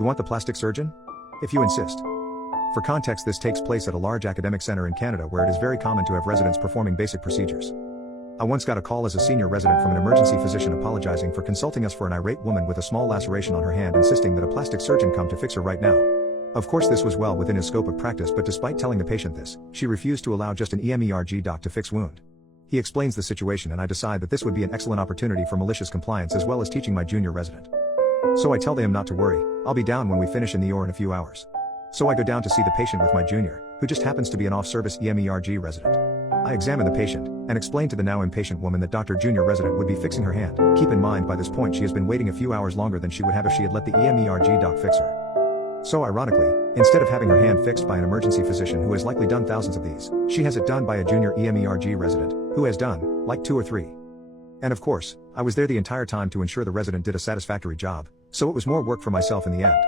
You want the plastic surgeon? If you insist. For context, this takes place at a large academic center in Canada where it is very common to have residents performing basic procedures. I once got a call as a senior resident from an emergency physician apologizing for consulting us for an irate woman with a small laceration on her hand, insisting that a plastic surgeon come to fix her right now. Of course, this was well within his scope of practice, but despite telling the patient this, she refused to allow just an EMERG doc to fix wound. He explains the situation and I decide that this would be an excellent opportunity for malicious compliance as well as teaching my junior resident. So I tell them not to worry, I'll be down when we finish in the OR in a few hours. So I go down to see the patient with my junior, who just happens to be an off-service EMERG resident. I examine the patient, and explain to the now impatient woman that Dr. Junior resident would be fixing her hand. Keep in mind by this point she has been waiting a few hours longer than she would have if she had let the EMERG doc fix her. So ironically, instead of having her hand fixed by an emergency physician who has likely done thousands of these, she has it done by a junior EMERG resident, who has done, like 2 or 3. And of course, I was there the entire time to ensure the resident did a satisfactory job, so it was more work for myself in the end.